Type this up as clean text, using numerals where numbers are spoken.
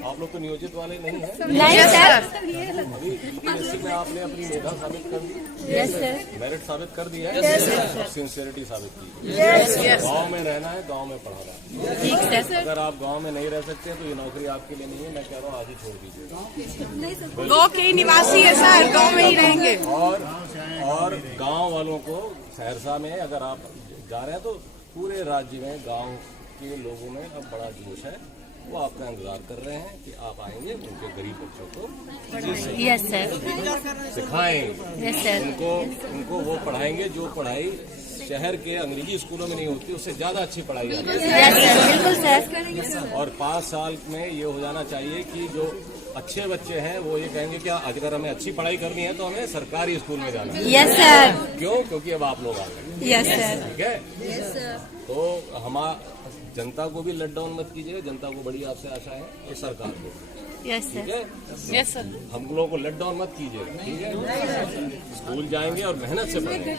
आप लोग तो नियोजित वाले नहीं हैं? नहीं सर। अभी यूपीएससी में आपने अपनी मेधा साबित कर दी, यस सर। मेरिट साबित कर दिया है, और सिंसियरिटी साबित की। गांव में रहना है, गांव में पढ़ाना है। ठीक सर। अगर आप गांव में नहीं रह सकते तो ये नौकरी आपके लिए नहीं है। मैं कह रहा हूँ आज ही छोड़ दीजिए। गाँव के ही निवासी है सर, गाँव में ही रहेंगे। और गांव वालों को सहरसा में अगर आप जा रहे हैं तो पूरे राज्य में गांव के लोगों में अब बड़ा जोश है। वो आपका इंतजार कर रहे हैं कि आप आएंगे, उनके गरीब बच्चों को यस सर। सिखाएंगे, यस सर। उनको वो पढ़ाएंगे जो पढ़ाई शहर के अंग्रेजी स्कूलों में नहीं होती, उससे ज्यादा अच्छी पढ़ाई है। यस सर, बिल्कुल सर। और 5 साल में ये हो जाना चाहिए कि जो अच्छे बच्चे हैं वो ये कहेंगे कि अगर हमें अच्छी पढ़ाई करनी है तो हमें सरकारी स्कूल में जाना है। Yes sir. क्यों? क्योंकि अब आप लोग आ गए। Yes sir. ठीक है। तो जनता को भी लेट डाउन मत कीजिएगा। जनता को बड़ी आपसे आशा है और सरकार को। Yes sir. ठीक है। Yes sir. हम लोगों को लेट डाउन मत कीजिएगा। ठीक है। स्कूल जाएंगे और मेहनत से पढ़ेंगे।